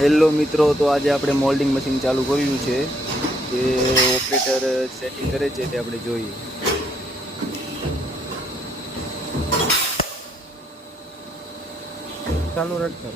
Hello મિત્રો, તો આજે આપણે મોલ્ડિંગ મશીન ચાલુ કર્યું છે. જે ઓપરેટર સેટિંગ કરે છે તે આપણે જોઈએ. ચાલુ રાખજો.